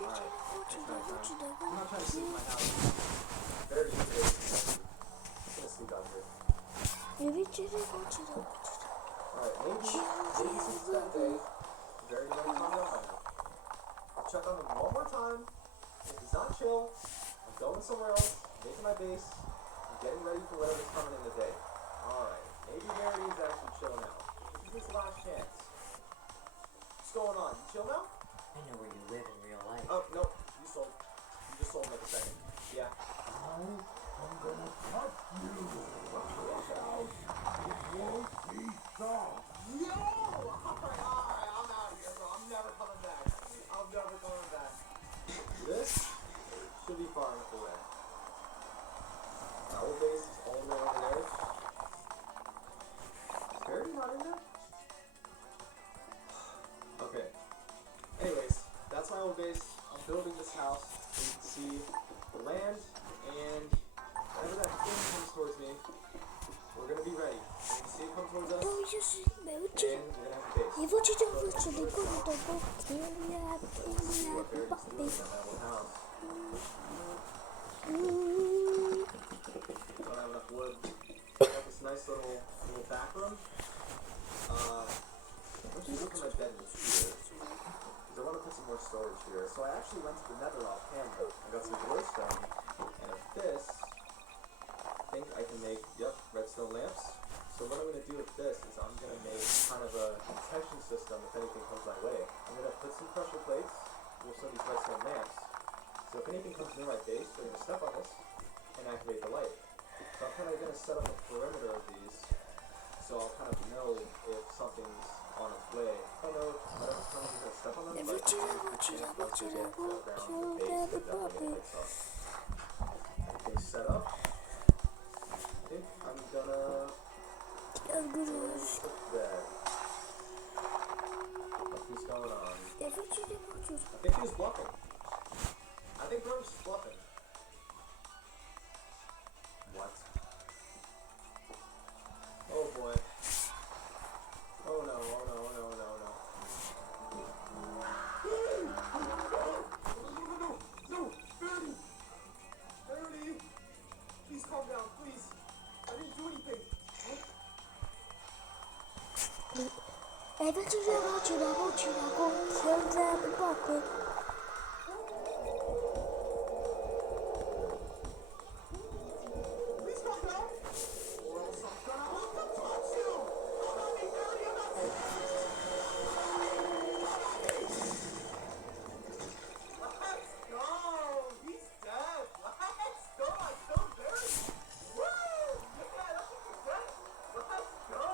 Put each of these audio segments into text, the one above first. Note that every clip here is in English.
I'm not trying to sleep in my house. Very good. I'm gonna sleep out here. Alright, maybe since it's that day, very calm down by now. I'll check on him one more time. If he's not chill, I'm going somewhere else, making my base, and getting ready for whatever's coming in the day. Alright, maybe Verity's actually chill now. This is his last chance. What's going on? You chill now? I know where you live in real life. Oh, no. You sold. You just sold like a second. Yeah. I'm gonna cut you. Look out. It won't be soft. Yo! Alright, I'm out of here, bro. I'm never coming back. This should be far enough away. Our base is all the way over there. Is Verity not in there? Okay. Anyways, that's my old base. I'm building this house so you can see the land, and whenever that thing comes towards me, we're gonna be ready. When you see it come towards us, and we're gonna have a base. So let's see what Verity's doing in that little house. Don't have enough wood. I have this nice little back room. Let's just look at my bedroom here. Because I want to put some more storage here. So I actually went to the Nether off camera. I got some glowstone. And of this, I think I can make, redstone lamps. So what I'm going to do with this is I'm going to make kind of a detection system if anything comes my way. I'm going to put some pressure plates with some of these redstone lamps. So if anything comes near my base, they're going to step on this and activate the light. So I'm kind of going to set up a perimeter of these, so I'll kind of know if something's on its way. I don't know if whatever's coming is going to step on them, but I can see the ground, the base, the lights off. Everything's set up. I think I'm gonna put that. What's going on? I think he was bluffing. I think Bro's bluffing. What? Oh boy. Oh no, oh no, oh no, oh no, oh no. No, Verity! Verity! Please calm down, please. I didn't do anything. Please calm down. Or else I'm gonna have to touch you. I'm not being Verity, I'm not being Let's go! He's dead! Let's go! I killed Verity! Woo! Yeah, that's what you said! Let's go!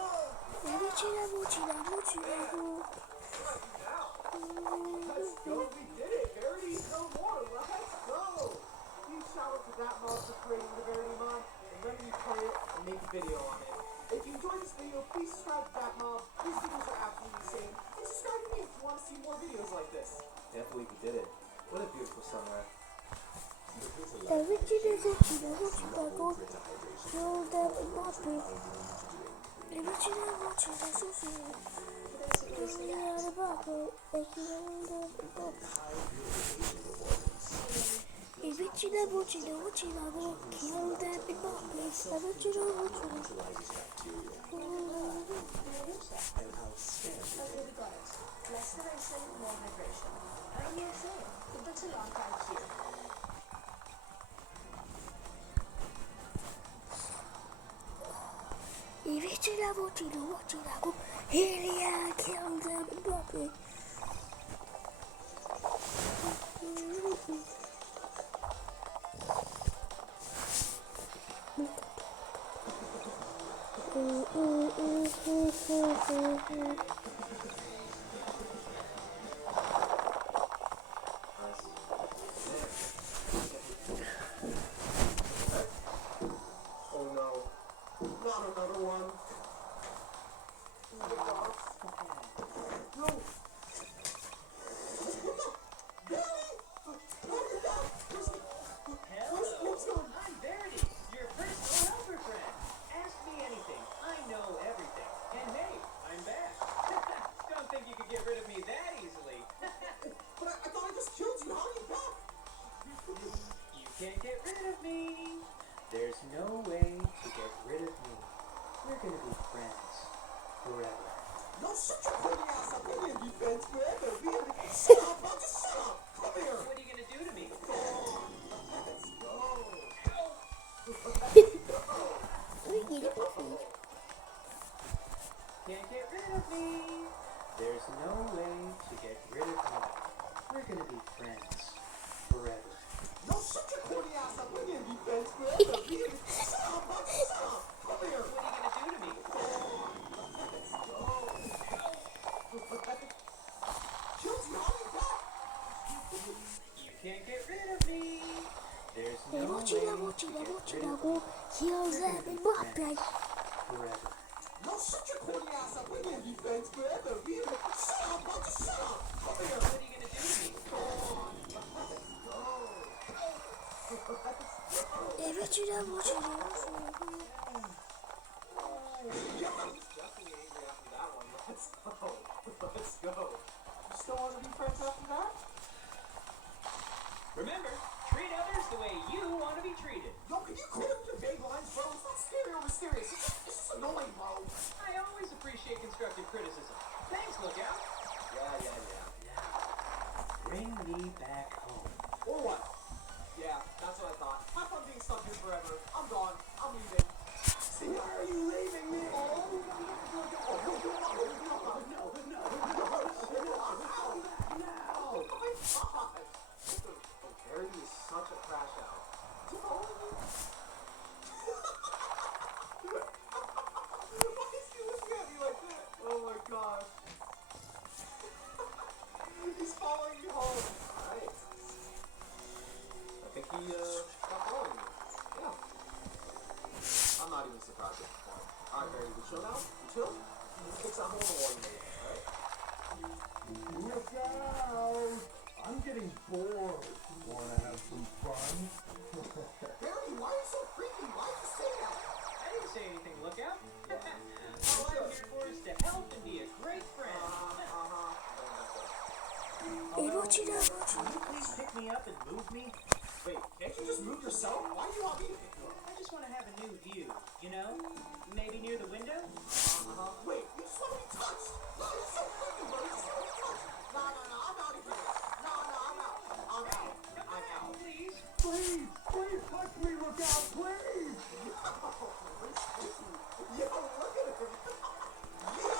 Let's go! We did it! Verity's no more! Let's go! Huge shout out to that mod for creating the Verity mod and letting me play it and make a video on it. If you enjoyed this video, please subscribe to that mod. These videos are absolutely insane. And subscribe to me if you want to see more videos like this. Can't believe we did it. What a beautiful sunrise. Less hydration, more hydration. I'm your friend. That's a long time here. Oh no. Not another one. No. There's no way to get rid of me. We're gonna be friends forever. No, shut your dirty ass up. We're gonna be friends forever. Shut up, I'll just shut up. Come here. What are you gonna do to me? Let's go. Can't get rid of me. There's no way to get rid of me. We're gonna be friends forever. No, shut your corny ass up. We're gonna be friends forever. Shut up, I'll just shut up. Come here. What are you gonna do to me? Let's go. Guilty, I'll be back. You can't get rid of me. There's no way Emocionavo, to get rid of emocionavo, me. chiosane, moppia. Forever. No, shut your corny ass up. We're gonna be friends forever. Shut up, I'll just shut up. Come here. What are you gonna do to me? Emocionavo, emocionavo. Definitely angry after that one. Let's go. Let's go. You still want to be friends after that? Remember, treat others the way you want to be treated. Yo, can you quit with your vague lines, bro? It's not scary or mysterious. It's just annoying, bro. I always appreciate constructive criticism. Thanks, Lookout. Yeah. Now, bring me back home. Or what? Yeah, that's what I thought. Have fun being stuck here forever. I'm gone. I'm leaving. See, why are you leaving me? Oh, no. Oh my God. Barry is such a crash out. Why is he looking at me like that? Oh my gosh. He's following you home. Alright. I think he, got following me. Yeah. I'm not even surprised at this point. Alright, Barry, we chill now? We chill? Let's fix that hole in the wall you made, alright? Look out! I'm getting bored. Wanna have some fun? Barry, why are you so creepy? Why did you say that? I didn't say anything, Lookout. All I'm here for is to help and be a great friend. Emocionavo. Can you please pick me up and move me? Wait, can't you just move yourself? Why do you want me to pick you up? I just want to have a new view, you know? Maybe near the window? Wait, you just want to be touched? No, you're so creepy, bro. You just want to be touched. No, I'm out of here. No, I'm out. I'm out. Please? Please touch me, look out, please! Yo, look at him. Yo,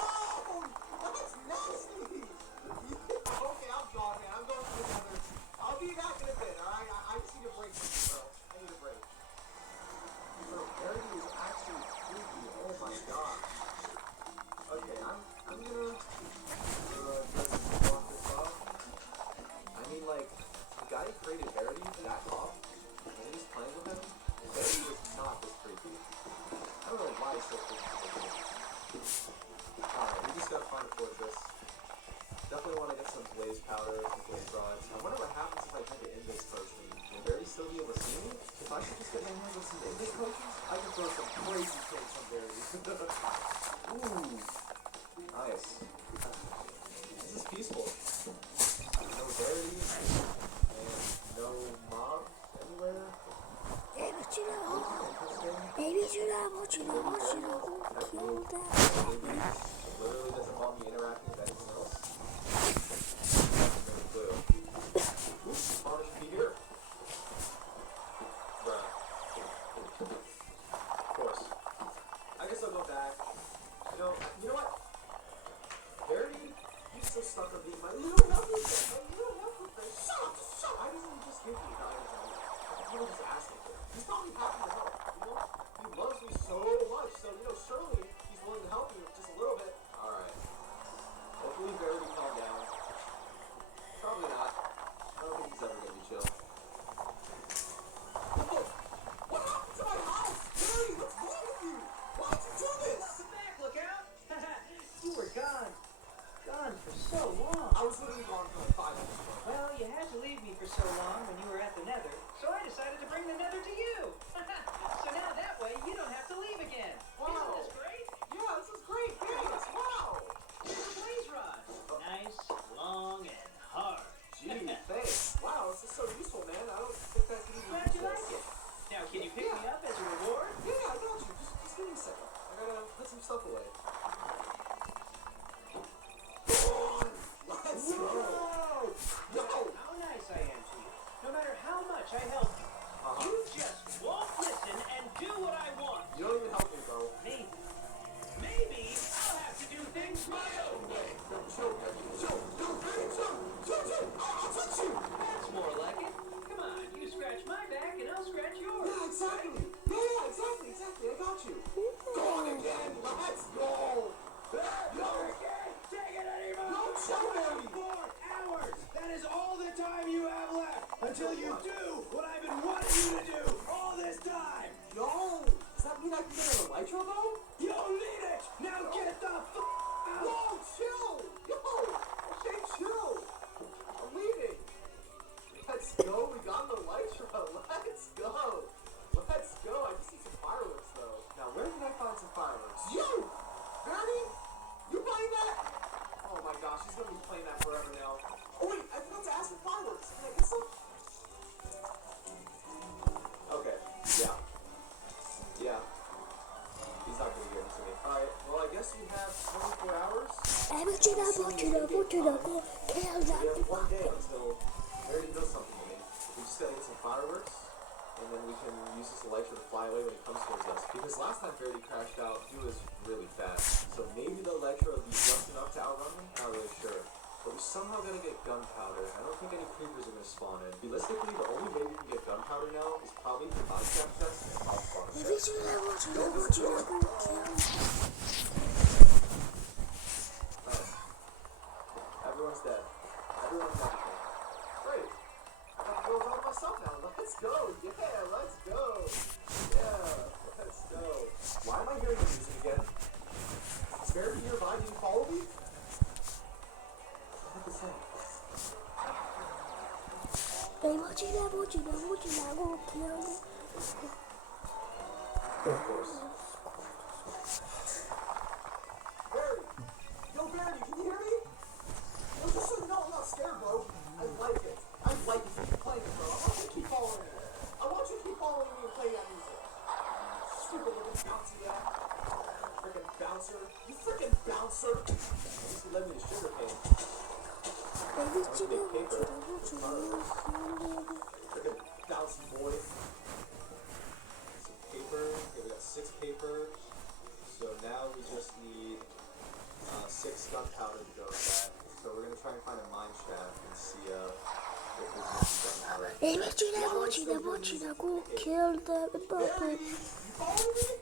that's nasty. Okay, I'm gone, man. I'm going to the Nether. I'll be back in a bit, alright? I just need a break from you, bro. I need a break. Bro, Barry is actually creepy. Oh my god. Okay, I'm gonna just walk this off. I mean, like, the guy who created Verity backed off, and he's playing with him. Verity is not this creepy. I don't know why he's so creepy. Alright, we just gotta find a fortress. Definitely want to get some blaze powder, some blaze rods. I wonder what happens if I try to end this potion. Will Verity still be able to see me? If I should just get my hands on some end this potions, I can throw some crazy things on Verity. Ooh. Nice. This is peaceful. No Verity, and no mobs anywhere. Emocionavo. Interesting. Emocionavo. Kill that. Literally doesn't involve me interacting with anything else. No clue. Oops, spawn should be here. Bruh. Of course. I guess I'll go back. You know what? Verity, he's so stuck on being my little helper. Shut up! Why doesn't he just give me the items I need? People just asking for it. He's probably happy to help, you know? He loves me so much, so, surely he's willing to help me just a little bit. Alright. Hopefully Verity calm down. Probably not. I don't think he's ever gonna be chill. Oh! What happened to my house? Verity, what's wrong with you? Why'd you do this? Welcome back, Lookout. You were gone. Gone for so long. I was literally gone for like 5 minutes. Well, you had to leave me for so long when you were at the Nether, so I decided to bring the Nether to you. So now that way you don't have to leave again. Wow. Isn't this great? Yeah, this is great. Thanks. Wow. Here's a blaze rod. Nice, long, and hard. Gee, thanks. Wow, this is so useful, man. I don't think I can even Glad you use like this. it. Now, can you pick me up as a until you do what I've been wanting you to do all this time. Yo, does that mean I can get an elytra though? You don't need it. Now get the f out. Whoa, chill! Yo! Okay, chill! I'm leaving! Let's go, we got the elytra! Let's go! Let's go! I just need some fireworks though. Now, where can I find some fireworks? You! Verity? You buying that? Oh my gosh, he's gonna be playing that forever now. Oh wait, I forgot to ask for fireworks. Can I get some? Okay, yeah. Yeah. He's not gonna give them to me. Alright, well I guess we have 24 hours. 에버치라고 치라고 치라고 We have 개운다고 one day until Verity does something to me. We just gotta get some fireworks, and then we can use this elytra to fly away when he comes towards us. Because last time Verity crashed out, he was really fast. So maybe the elytra will be just enough to outrun him? Not really sure. But we somehow gotta get gunpowder. I don't think any creepers are gonna spawn in. Realistically, the only way we can get gunpowder now is probably through Minecraft tests and mob spawn tests. 에버치라고 치라고 치라고 Nice. Everyone's dead. Everyone's everything. Great. I got to build all myself now. Let's go. Yeah, let's go. Yeah, let's go. Why am I hearing the music again? Is Verity nearby? Did you follow me? What the same? 에버치라고 치라고 치라고 개운다 Of course. Verity! Yo, Verity, can you hear me? No, just so you know, I'm not scared, bro. I like it. I like it. Keep playing it, bro. I want you to keep following me. I want you to keep following me and play that music. Stupid little bouncy guy. Freaking bouncer. You freaking bouncer. At least you led me to sugar cane. 에버치라고 치라고 치라고 Freaking bouncy boy. Some paper. Okay, we got 6 paper. So now we just need 6 gunpowder to go with that. So we're gonna try and find a mine shaft and see if we can get some gunpowder. 에버치라고 치라고 치라고 개운다 Verity, you following me?